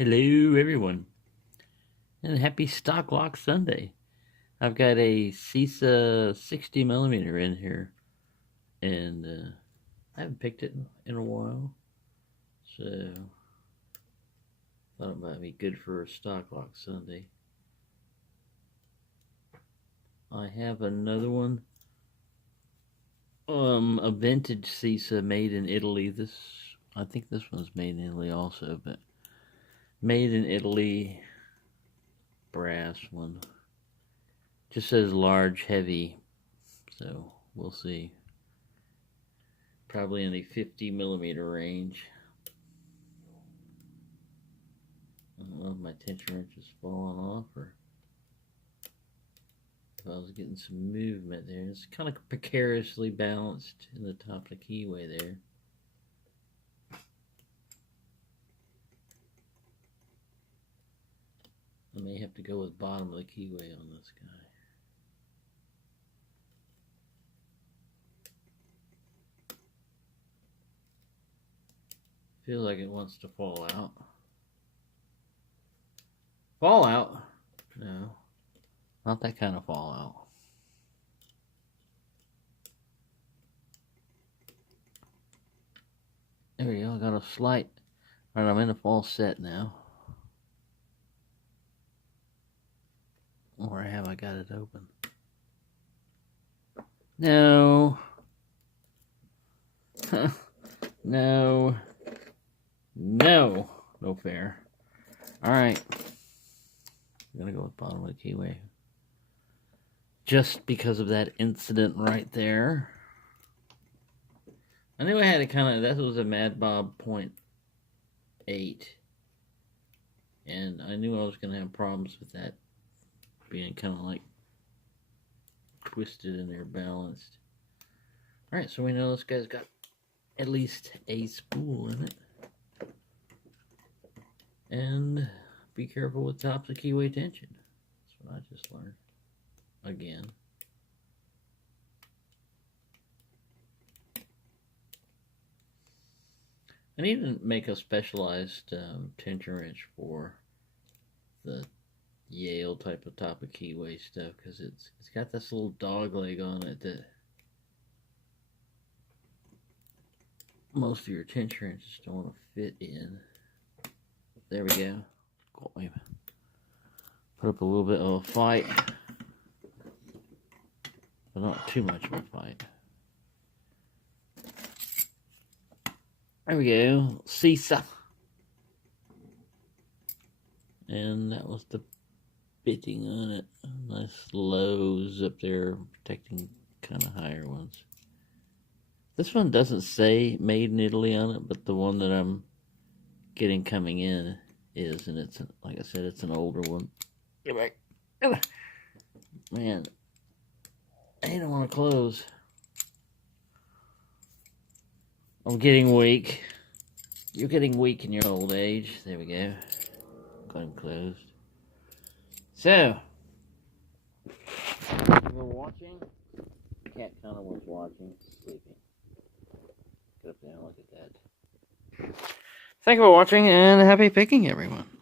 Hello everyone, and happy Stock Lock Sunday. I've got a Cisa 60mm in here, and I haven't picked it in a while, so thought it might be good for a Stock Lock Sunday. I have another one, a vintage Cisa made in Italy. I think this one's made in Italy also, but made in Italy, brass one. Just says large, heavy, so we'll see. Probably in the 50mm range. I don't know if my tension wrench is falling off or if I was getting some movement there. It's kind of precariously balanced in the top of the keyway there. I may have to go with bottom of the keyway on this guy. Feels like it wants to fall out. Fallout? No, not that kind of fallout. There we go, I got a slight. Alright, I'm in a false set now. Or have I got it open? No. No. No. No fair. Alright. I'm gonna go with bottom of the keyway. Just because of that incident right there. I knew I had to that was a Mad Bob .8. And I knew I was gonna have problems with that being kind of like twisted in there, balanced. Alright, so we know this guy's got at least a spool in it. And be careful with tops of keyway tension. That's what I just learned. Again. I need to make a specialized tension wrench for the Yale type of top of keyway stuff, because it's got this little dog leg on it that most of your tension wrenches don't want to fit in. There we go. Put up a little bit of a fight, but not too much of a fight. There we go. Cisa. And that was the bitting on it. Nice lows up there, protecting kind of higher ones. This one doesn't say made in Italy on it, but the one that I'm getting coming in is, and it's, like I said, it's an older one. Get back. Man, I don't want to close. I'm getting weak. You're getting weak in your old age. There we go. Got him closed. So, thank you for watching. The cat kind of was watching, sleeping. Get up there and look at that. Thank you for watching, and happy picking, everyone.